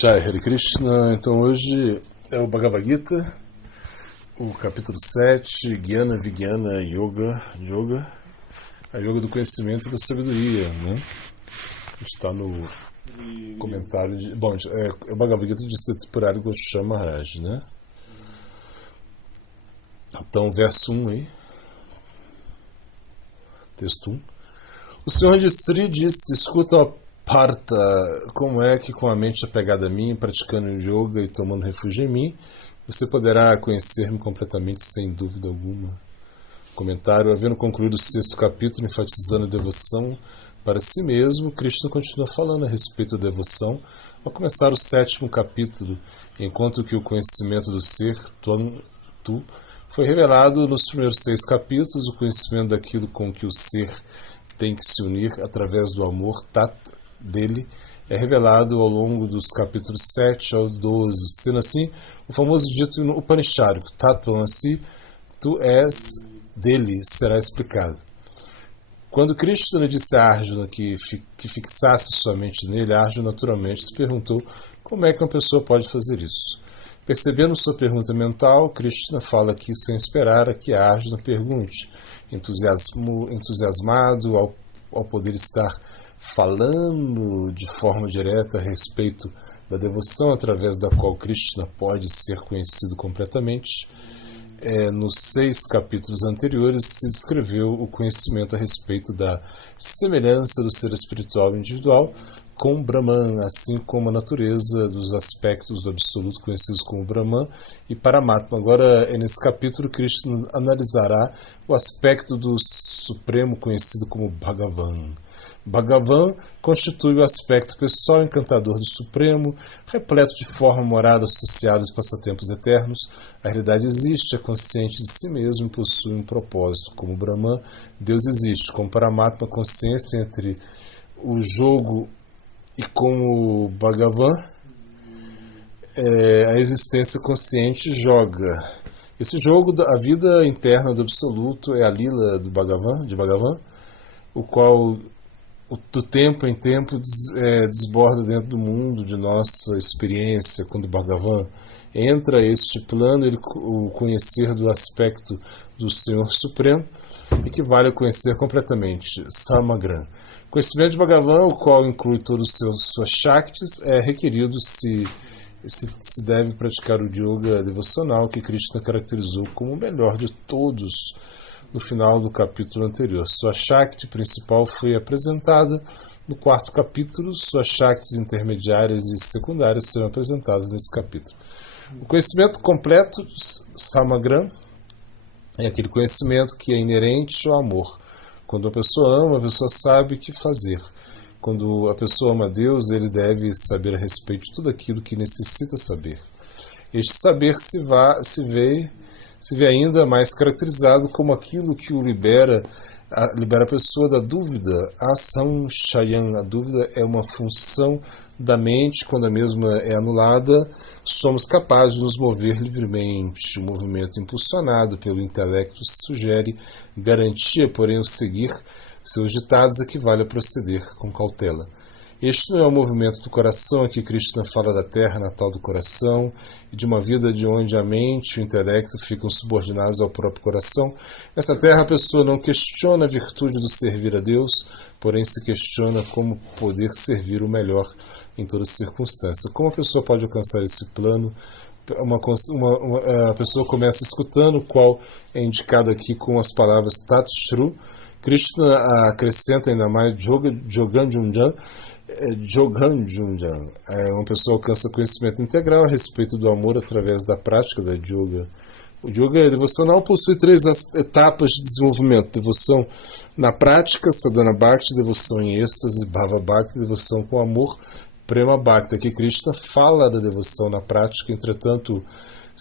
Jai Hare Krishna. Então hoje é o Bhagavad Gita, o capítulo 7, Jnana Vijnana Yoga, a yoga do conhecimento e da sabedoria, né? Está no comentário de... Bom, é o Bhagavad Gita de Stitipurari Goswami Maharaj, né? Então, verso 1 aí. Texto 1. O Senhor de Sri disse: escuta, ó Partha, como é que com a mente apegada a mim, praticando yoga e tomando refúgio em mim, você poderá conhecer-me completamente sem dúvida alguma? Comentário: havendo concluído o 6º capítulo, enfatizando a devoção para si mesmo, Krishna continua falando a respeito da devoção ao começar o 7º capítulo, enquanto que o conhecimento do ser, tu, foi revelado nos primeiros 6 capítulos. O conhecimento daquilo com que o ser tem que se unir através do amor, tat, dele, é revelado ao longo dos capítulos 7 ao 12, sendo assim o famoso dito no Upanishad, Tattvam-asi, tu és dele, será explicado. Quando Krishna disse a Arjuna que fixasse sua mente nele, Arjuna naturalmente se perguntou como é que uma pessoa pode fazer isso. Percebendo sua pergunta mental, Krishna fala aqui sem esperar a que Arjuna pergunte, entusiasmado ao poder estar falando de forma direta a respeito da devoção através da qual Krishna pode ser conhecido completamente. Nos 6 capítulos anteriores se descreveu o conhecimento a respeito da semelhança do ser espiritual individual com Brahman, assim como a natureza dos aspectos do absoluto conhecidos como Brahman e Paramatma. Agora, nesse capítulo, Krishna analisará o aspecto do Supremo conhecido como Bhagavan. Bhagavan constitui o aspecto pessoal encantador do Supremo, repleto de forma morada associada aos passatempos eternos. A realidade existe, é consciente de si mesmo e possui um propósito. Como Brahman, Deus existe. Como Paramatma, consciência entre o jogo e como Bhagavan, a existência consciente joga. Esse jogo, a vida interna do Absoluto, é a lila de Bhagavan, o qual do tempo em tempo desborda dentro do mundo de nossa experiência. Quando Bhagavan entra a este plano, o conhecer do aspecto do Senhor Supremo equivale a conhecer completamente Samagram. O conhecimento de Bhagavan, o qual inclui todos os suas Shaktis, é requerido se deve praticar o yoga devocional que Krishna caracterizou como o melhor de todos no final do capítulo anterior. Sua Shakti principal foi apresentada no 4º capítulo, suas Shaktis intermediárias e secundárias serão apresentadas nesse capítulo. O conhecimento completo, Samagram, é aquele conhecimento que é inerente ao amor. Quando a pessoa ama, a pessoa sabe o que fazer. Quando a pessoa ama a Deus, ele deve saber a respeito de tudo aquilo que necessita saber. Este saber se vê ainda mais caracterizado como aquilo que o libera a pessoa da dúvida. A samshayam, a dúvida é uma função da mente. Quando a mesma é anulada, somos capazes de nos mover livremente. O movimento impulsionado pelo intelecto sugere garantia, porém o seguir seus ditados equivale a proceder com cautela. Este não é o movimento do coração. Aqui Krishna fala da terra natal do coração e de uma vida de onde a mente e o intelecto ficam subordinados ao próprio coração. Nessa terra a pessoa não questiona a virtude do servir a Deus, porém se questiona como poder servir o melhor em todas as circunstâncias. Como a pessoa pode alcançar esse plano? A pessoa começa escutando, o qual é indicado aqui com as palavras Tat Shru. Krishna acrescenta ainda mais Joganjunjan. Uma pessoa alcança conhecimento integral a respeito do amor através da prática da yoga. O yoga devocional possui 3 etapas de desenvolvimento: devoção na prática, sadhana bhakti, devoção em êxtase, bhava bhakti, devoção com amor, prema bhakti. Aqui Krishna fala da devoção na prática, entretanto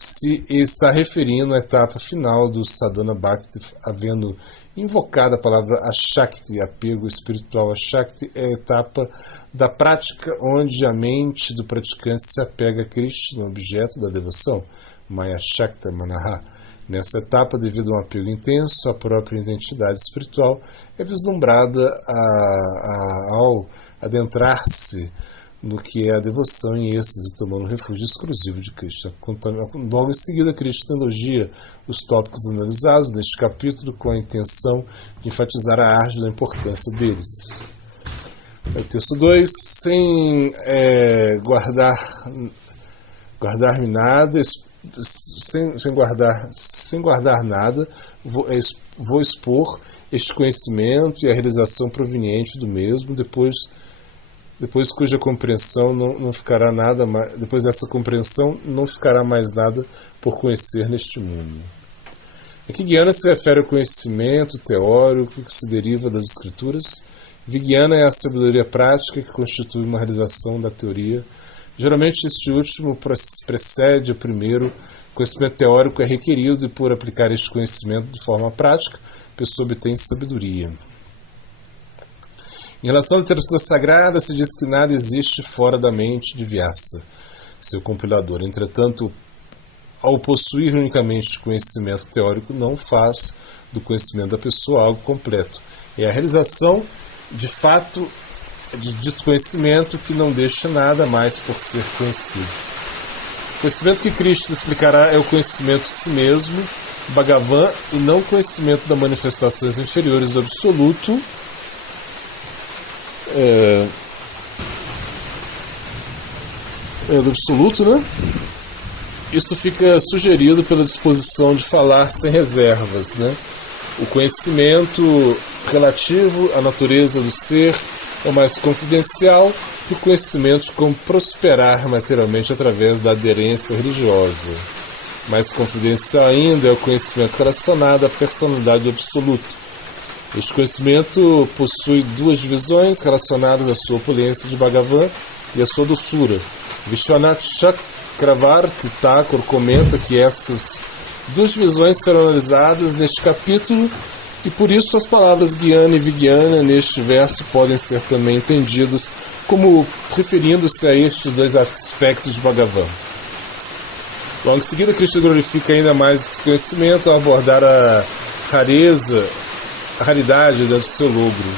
se está referindo à etapa final do sadhana bhakti, havendo invocado a palavra ashakti, apego espiritual. Ashakti é a etapa da prática onde a mente do praticante se apega a Krishna, objeto da devoção, Maya Shakta Manaha. Nessa etapa, devido a um apego intenso, a própria identidade espiritual é vislumbrada ao adentrar-se no que é a devoção em êxtase, tomando refúgio exclusivo de Krishna. Logo em seguida, Krishna elogia os tópicos analisados neste capítulo com a intenção de enfatizar a arte da importância deles. O texto 2, sem guardar-me nada, sem guardar nada, vou expor este conhecimento e a realização proveniente do mesmo, depois cuja compreensão não ficará nada mais, depois dessa compreensão não ficará mais nada por conhecer neste mundo. Aqui Jnana se refere ao conhecimento teórico que se deriva das escrituras. Vijnana é a sabedoria prática que constitui uma realização da teoria. Geralmente este último precede o primeiro. O conhecimento teórico é requerido e por aplicar este conhecimento de forma prática, a pessoa obtém sabedoria. Em relação à literatura sagrada, se diz que nada existe fora da mente de Vyasa, seu compilador. Entretanto, ao possuir unicamente conhecimento teórico, não faz do conhecimento da pessoa algo completo. É a realização, de fato, de dito conhecimento que não deixa nada mais por ser conhecido. O conhecimento que Krishna explicará é o conhecimento de si mesmo, Bhagavan, e não o conhecimento das manifestações inferiores do Absoluto, do Absoluto, né? Isso fica sugerido pela disposição de falar sem reservas, né? O conhecimento relativo à natureza do ser é mais confidencial que o conhecimento de como prosperar materialmente através da aderência religiosa. Mais confidencial ainda é o conhecimento relacionado à personalidade do Absoluto. Este conhecimento possui duas divisões relacionadas à sua opulência de Bhagavan e à sua doçura. Vishwanath Chakravarti Thakur comenta que essas duas divisões serão analisadas neste capítulo e por isso as palavras Jnana e Vijnana neste verso podem ser também entendidas como referindo-se a estes dois aspectos de Bhagavan. Logo em seguida, Krishna glorifica ainda mais o conhecimento ao abordar a raridade do seu logro.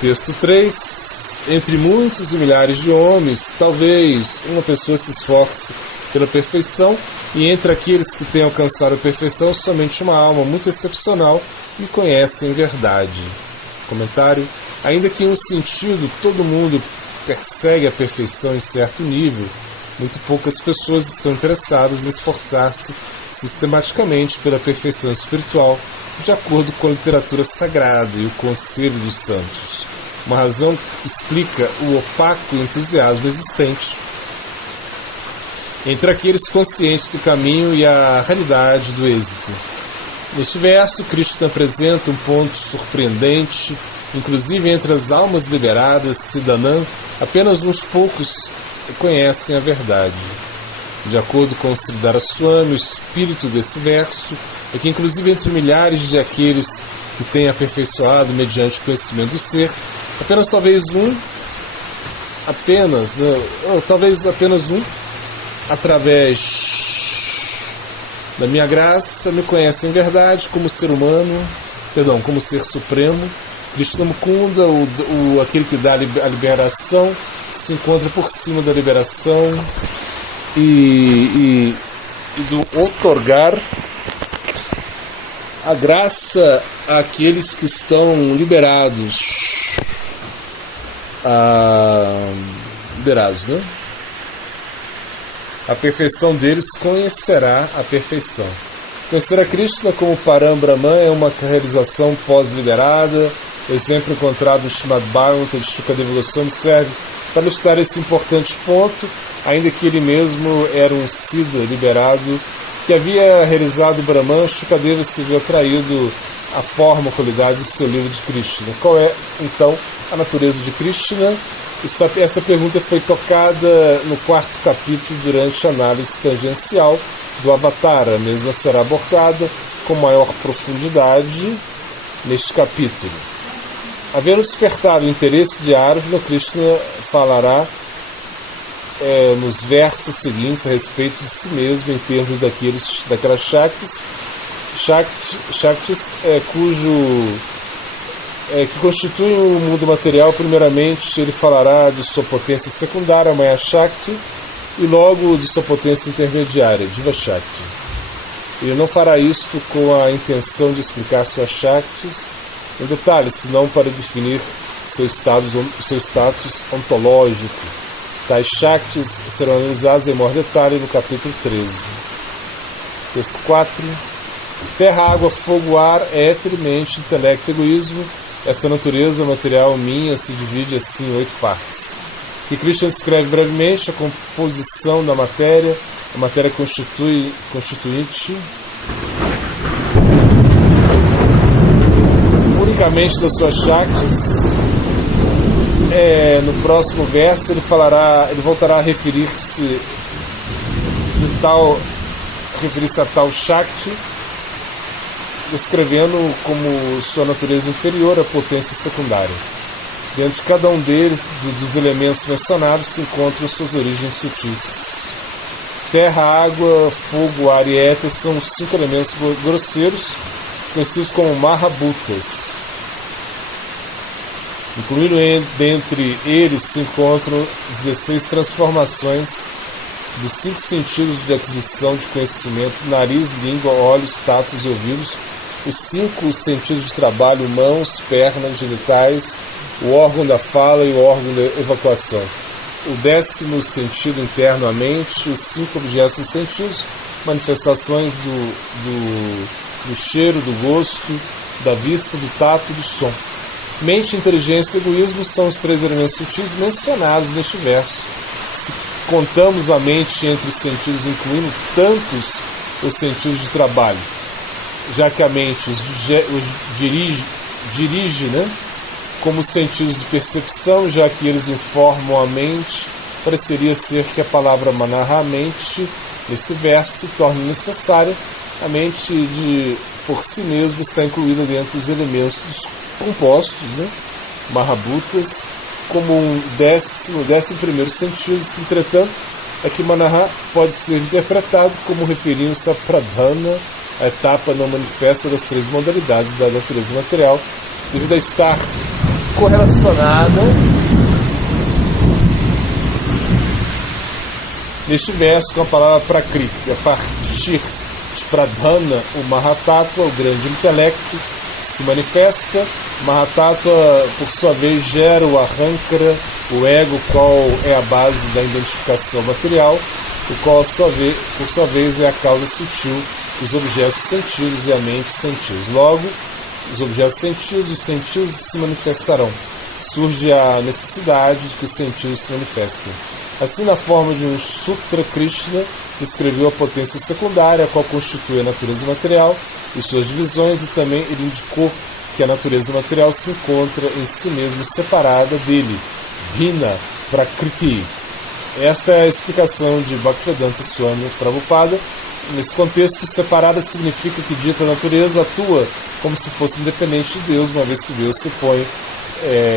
Texto 3. Entre muitos e milhares de homens, talvez uma pessoa se esforce pela perfeição, e entre aqueles que têm alcançado a perfeição, somente uma alma muito excepcional me conhece em verdade. Comentário. Ainda que em um sentido todo mundo persegue a perfeição em certo nível, muito poucas pessoas estão interessadas em esforçar-se sistematicamente pela perfeição espiritual, de acordo com a literatura sagrada e o conselho dos santos. Uma razão que explica o opaco entusiasmo existente entre aqueles conscientes do caminho e a realidade do êxito. Neste verso, Krishna apresenta um ponto surpreendente, inclusive entre as almas liberadas, Siddhanam, apenas uns poucos conhecem a verdade. De acordo com o Sridhara Swami, o espírito desse verso é que, inclusive entre milhares de aqueles que têm aperfeiçoado mediante o conhecimento do ser, talvez apenas um, através da minha graça, me conhece em verdade como ser humano, como ser supremo. Krishna Mukunda, aquele que dá a liberação, se encontra por cima da liberação e do outorgar a graça àqueles que estão liberados, né? A perfeição deles conhecerá a perfeição. Conhecer a Krishna como Param Brahman é uma realização pós-liberada. O exemplo encontrado no Srimad Bhagavatam de Shukadeva Goswami serve para ilustrar esse importante ponto, ainda que ele mesmo era um Siddha liberado que havia realizado Brahman. Shukadeva se viu atraído à forma, qualidade do seu livro de Krishna. Qual é, então, a natureza de Krishna? Esta pergunta foi tocada no 4º capítulo durante a análise tangencial do Avatara. A mesma será abordada com maior profundidade neste capítulo. Havendo despertado o interesse de Arjuna, Krishna falará nos versos seguintes a respeito de si mesmo em termos daquelas Shaktis, que constituem o mundo material. Primeiramente, ele falará de sua potência secundária, Maya Shakti, e logo de sua potência intermediária, Diva Shakti. Ele não fará isto com a intenção de explicar suas Shaktis em detalhes, senão para definir seu status ontológico. Tais Shaktis serão analisados em maior detalhe no capítulo 13. Texto 4. Terra, água, fogo, ar, éter, mente, intelecto e egoísmo. Esta natureza material minha se divide assim em 8 partes. E Krishna descreve brevemente a composição da matéria. A matéria constituinte unicamente das suas Shaktis. No próximo verso ele voltará a referir-se a tal Shakti, descrevendo como sua natureza inferior à potência secundária. Dentro de cada um deles, dos elementos mencionados, se encontram suas origens sutis. Terra, água, fogo, ar e éter são os 5 elementos grosseiros, conhecidos como Mahabhutas. Incluindo dentre eles se encontram 16 transformações dos 5 sentidos de aquisição de conhecimento: nariz, língua, olhos, tatos e ouvidos, os 5 sentidos de trabalho: mãos, pernas, genitais, o órgão da fala e o órgão da evacuação. O 10º sentido interno, a mente, os 5 objetos dos sentidos, manifestações do cheiro, do gosto, da vista, do tato e do som. Mente, inteligência e egoísmo são os 3 elementos sutis mencionados neste verso. Se contamos a mente entre os sentidos, incluindo tantos os sentidos de trabalho, já que a mente os dirige, como os sentidos de percepção, já que eles informam a mente, pareceria ser que a palavra manaha, mente, nesse verso se torna necessária. A mente por si mesma está incluída dentro dos elementos compostos, Mahabhutas, como um 11º sentido. Entretanto, aqui Manaha pode ser interpretado como referindo-se a Pradhana, a etapa não manifesta das 3 modalidades da natureza material, devido a estar correlacionada neste verso com a palavra Prakriti. A partir de Pradhana, o Mahatattva, o grande intelecto, se manifesta. Mahatattva, por sua vez, gera o Ahankara, o ego, qual é a base da identificação material, o qual, por sua vez, é a causa sutil dos objetos sentidos e a mente sentidos. Logo, os objetos sentidos, os sentidos se manifestarão. Surge a necessidade de que os sentidos se manifestem. Assim, na forma de um sutra, Krishna descreveu a potência secundária, a qual constitui a natureza material e suas divisões, e também ele indicou que a natureza material se encontra em si mesma separada dele, Bhina Prakriti. Esta é a explicação de Bhaktivedanta Swami Prabhupada. Nesse contexto, separada significa que dita natureza atua como se fosse independente de Deus, uma vez que Deus se põe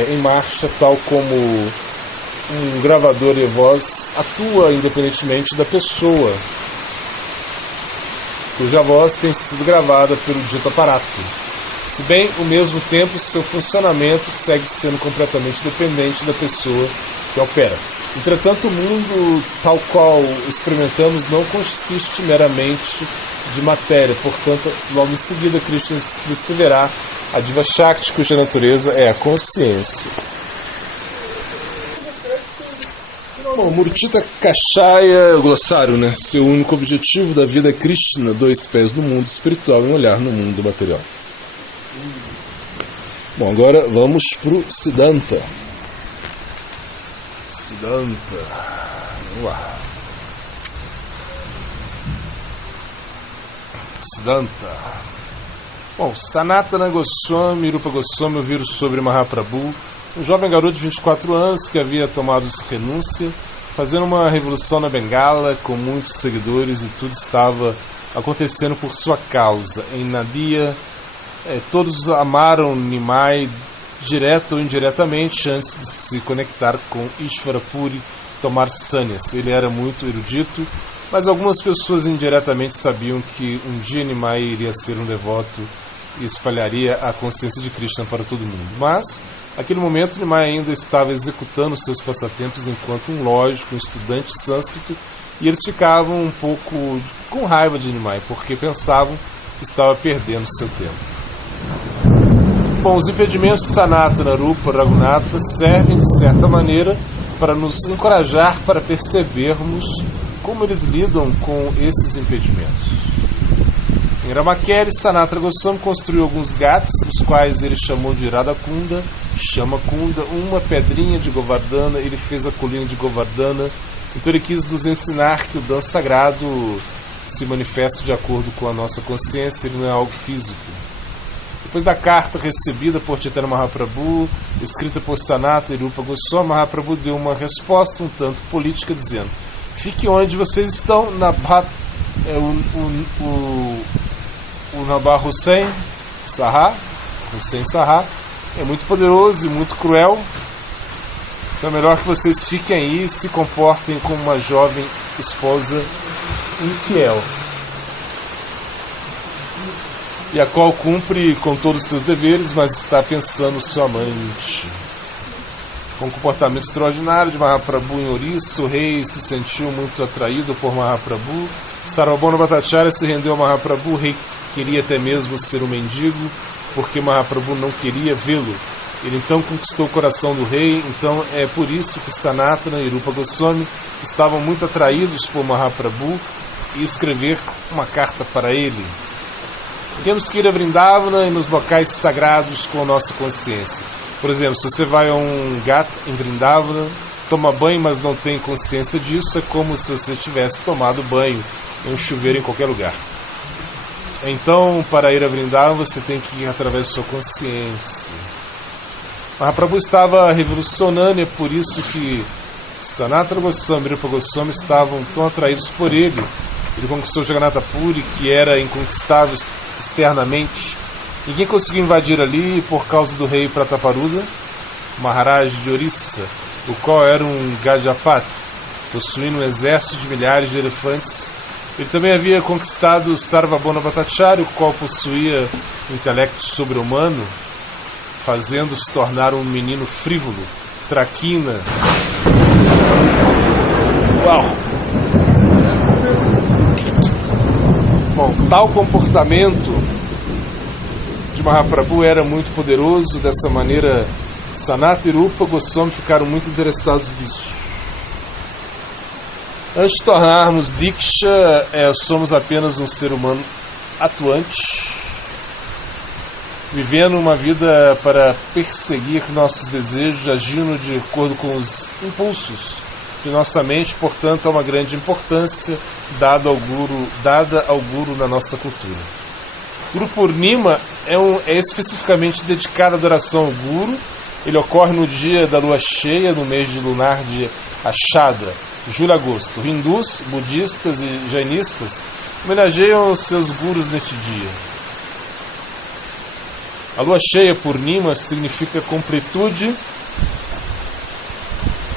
em marcha, tal como um gravador de voz atua independentemente da pessoa cuja voz tem sido gravada pelo dito aparato. Se bem, ao mesmo tempo, seu funcionamento segue sendo completamente dependente da pessoa que opera. Entretanto, o mundo tal qual experimentamos não consiste meramente de matéria. Portanto, logo em seguida, Krishna descreverá a Diva Shakti, cuja natureza é a consciência. Bom, Murtita Kashaya, glossário, seu único objetivo da vida é Krishna, 2 pés no mundo espiritual e um olhar no mundo material. Bom, agora vamos para o Siddhanta. Vamos lá. Siddhanta. Bom, Sanatana Goswami e Rupa Goswami ouviram sobre Mahaprabhu, um jovem garoto de 24 anos que havia tomado renúncia, fazendo uma revolução na Bengala com muitos seguidores, e tudo estava acontecendo por sua causa. Em Nadia, todos amaram Nimai direta ou indiretamente antes de se conectar com Ishvara Puri, tomar sannyas. Ele era muito erudito, mas algumas pessoas indiretamente sabiam que um dia Nimai iria ser um devoto e espalharia a consciência de Krishna para todo mundo. Mas, naquele momento, Nimai ainda estava executando seus passatempos enquanto um lógico, um estudante sânscrito, e eles ficavam um pouco com raiva de Nimai, porque pensavam que estava perdendo seu tempo. Bom, os impedimentos de Sanatana, Rupa, Raghunatha servem, de certa maneira, para nos encorajar para percebermos como eles lidam com esses impedimentos. Em Ramakeli, Sanatana Goswami construiu alguns ghats, os quais ele chamou de Radhakunda, Shamakunda, uma pedrinha de Govardhana, ele fez a colina de Govardhana. Então ele quis nos ensinar que o dano sagrado se manifesta de acordo com a nossa consciência, ele não é algo físico. Depois da carta recebida por Chaitanya Mahaprabhu, escrita por Sanatana e Rupa Goswami, Mahaprabhu deu uma resposta um tanto política, dizendo: fique onde vocês estão, o Nabar Hussain Saha é muito poderoso e muito cruel, então é melhor que vocês fiquem aí e se comportem como uma jovem esposa infiel, e a qual cumpre com todos os seus deveres, mas está pensando sua amante. Com um comportamento extraordinário de Mahaprabhu em Orissa, o rei se sentiu muito atraído por Mahaprabhu. Sarvabhauma Bhattacharya se rendeu a Mahaprabhu. O rei queria até mesmo ser um mendigo, porque Mahaprabhu não queria vê-lo. Ele então conquistou o coração do rei. Então é por isso que Sanatana e Rupa Goswami estavam muito atraídos por Mahaprabhu e escrever uma carta para ele. Temos que ir a Vrindavana e nos locais sagrados com a nossa consciência. Por exemplo, se você vai a um ghat em Vrindavana, toma banho, mas não tem consciência disso, é como se você tivesse tomado banho em um chuveiro em qualquer lugar. Então, para ir a Vrindavana, você tem que ir através da sua consciência. Mahaprabhu estava revolucionando, e é por isso que Sanatana Goswami e Rupa Goswami estavam tão atraídos por ele. Ele conquistou Jagannatha Puri, que era inconquistável externamente. Ninguém conseguiu invadir ali por causa do rei Prataparuda, Maharaj de Orissa, o qual era um Gajapat, possuindo um exército de milhares de elefantes. Ele também havia conquistado Sarvabhauma Bhattacharya, o qual possuía um intelecto sobre-humano, fazendo-se tornar um menino frívolo, traquina. Uau! Bom, tal comportamento de Mahaprabhu era muito poderoso. Dessa maneira, Sanatana e Rupa Goswami ficaram muito interessados nisso. Antes de tornarmos Diksha, somos apenas um ser humano atuante, vivendo uma vida para perseguir nossos desejos, agindo de acordo com os impulsos de nossa mente. Portanto, há uma grande importância dada ao Guru na nossa cultura. Guru Purnima é especificamente dedicado à adoração ao Guru. Ele ocorre no dia da lua cheia, no mês de lunar de Ashadra, julho e agosto. Hindus, budistas e jainistas homenageiam os seus gurus neste dia. A lua cheia Purnima significa completude,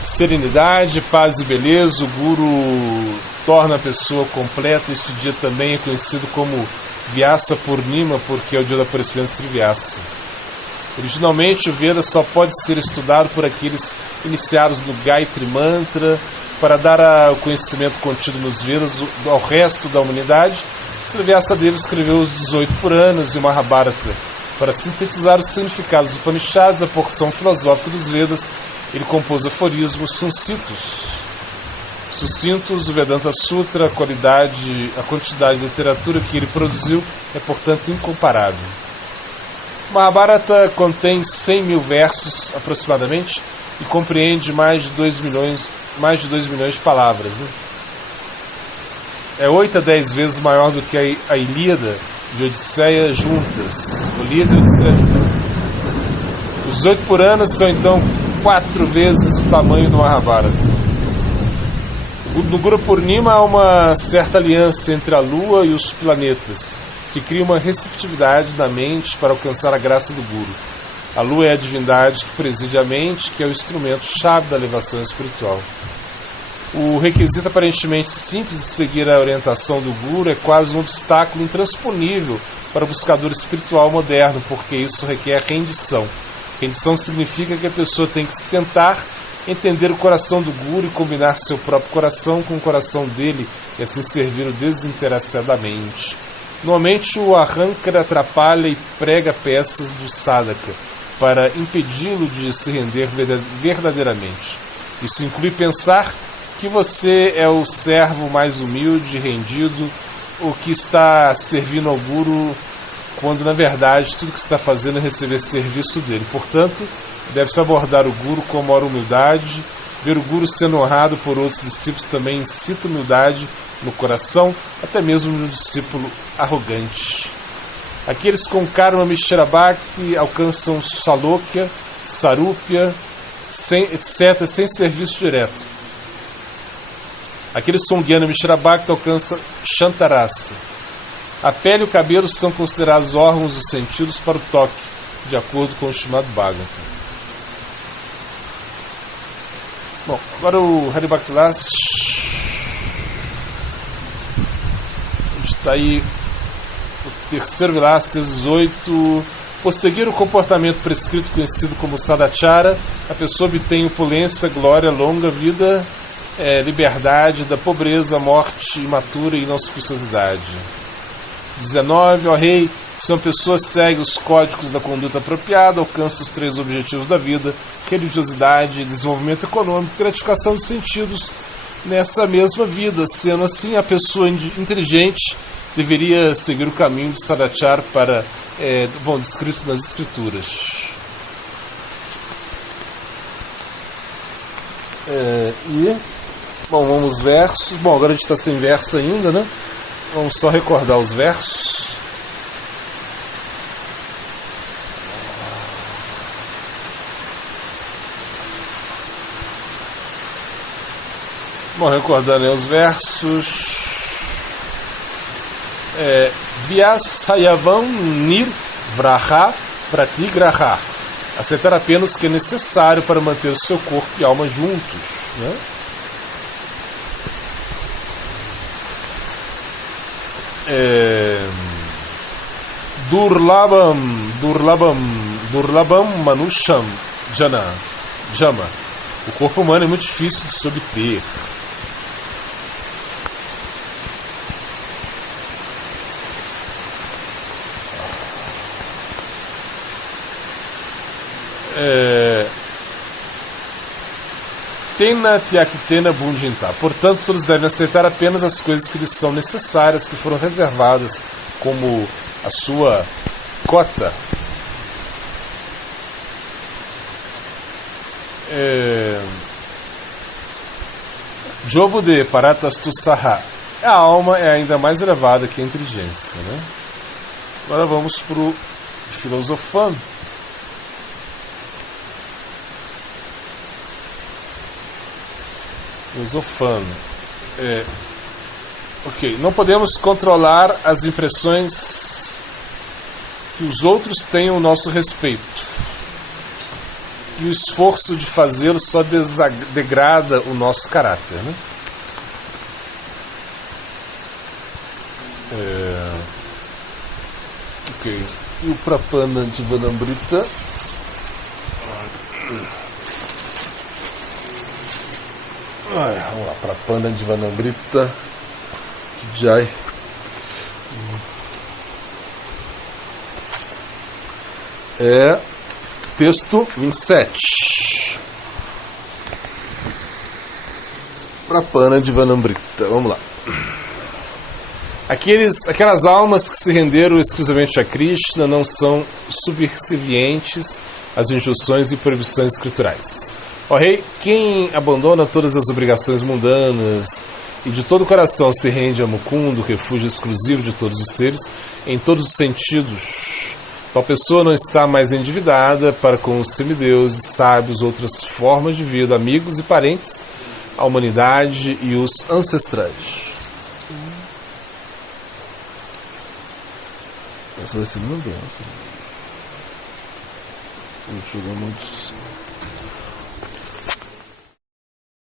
serenidade, paz e beleza. O Guru torna a pessoa completa. Este dia também é conhecido como Vyasa Purnima, porque é o dia do aparecimento de Sri Vyasa. Originalmente, o Veda só pode ser estudado por aqueles iniciados no Gayatri Mantra. Para dar o conhecimento contido nos Vedas ao resto da humanidade, Sri Vyasadeva escreveu os 18 Puranas e o Mahabharata. Para sintetizar os significados dos Upanishads, a porção filosófica dos Vedas, ele compôs aforismos sucintos. O Vedanta Sutra, a quantidade de literatura que ele produziu é, portanto, incomparável. O Mahabharata contém 100 mil versos, aproximadamente, e compreende mais de 2 milhões de palavras. É 8 a 10 vezes maior do que a Ilíada de Odisseia juntas. Ilíada e Odisseia juntas. Os 18 Puranas são, então, 4 vezes o tamanho do Mahabharata. No Guru Purnima há uma certa aliança entre a Lua e os planetas, que cria uma receptividade da mente para alcançar a graça do Guru. A Lua é a divindade que preside a mente, que é o instrumento-chave da elevação espiritual. O requisito aparentemente simples de seguir a orientação do Guru é quase um obstáculo intransponível para o buscador espiritual moderno, porque isso requer rendição. Rendição significa que a pessoa tem que se tentar entender o coração do Guru e combinar seu próprio coração com o coração dele e assim servi-lo desinteressadamente. Normalmente o Ahankara atrapalha e prega peças do sadhaka para impedi-lo de se render verdadeiramente. Isso inclui pensar que você é o servo mais humilde, rendido, o que está servindo ao Guru, quando na verdade tudo que está fazendo é receber serviço dele. Portanto, deve-se abordar o Guru com maior humildade. Ver o Guru sendo honrado por outros discípulos também incita humildade no coração, até mesmo no discípulo arrogante. Aqueles com Karma Mishra Bhakti alcançam Salokya, Sarupya, etc., sem serviço direto. Aqueles com Jnana Mishra Bhakti alcançam Shantarasa. A pele e o cabelo são considerados órgãos dos sentidos para o toque, de acordo com o Srimad Bhagavatam. Bom, agora o Haribhaktilas. Está aí o terceiro vilastro 18. Por seguir o comportamento prescrito conhecido como Sadachara, a pessoa obtém opulência, glória, longa vida, liberdade da pobreza, morte imatura e inauspiciosidade. 19. Ó rei, se uma pessoa segue os códigos da conduta apropriada, alcança os 3 objetivos da vida: religiosidade, desenvolvimento econômico e gratificação de sentidos nessa mesma vida. Sendo assim, a pessoa inteligente deveria seguir o caminho de Sadachara para, descrito nas escrituras. Vamos aos versos. Bom, agora a gente está sem verso ainda, né? Vamos só recordar os versos. Bom, recordando aí os versos. Vyas Hayavam Nirvraha Pratigraha. Aceitar apenas o que é necessário para manter o seu corpo e alma juntos, né? Durlabam Manusham Jama. O corpo humano é muito difícil de se obter. Tena Tyaktena Bunjinta. Portanto, todos devem aceitar apenas as coisas que lhes são necessárias, que foram reservadas como a sua cota. Jobo de Paratastu Saha. A alma é ainda mais elevada que a inteligência, né? Agora vamos para o filosofando. Não podemos controlar as impressões que os outros têm ao nosso respeito. E o esforço de fazê-lo só degrada o nosso caráter, né? E o Prapana de Vanambrita. Vamos lá, Prapana de Vanambrita Jai. Texto 27. Prapana de Vanambrita. Vamos lá. Aquelas almas que se renderam exclusivamente a Krishna não são subservientes às injunções e proibições escriturais. Ó rei, quem abandona todas as obrigações mundanas e de todo o coração se rende a Mukunda, o refúgio exclusivo de todos os seres, em todos os sentidos, tal pessoa não está mais endividada para com os semideuses, sábios, outras formas de vida, amigos e parentes, a humanidade e os ancestrais. Essa vai ser meu bem.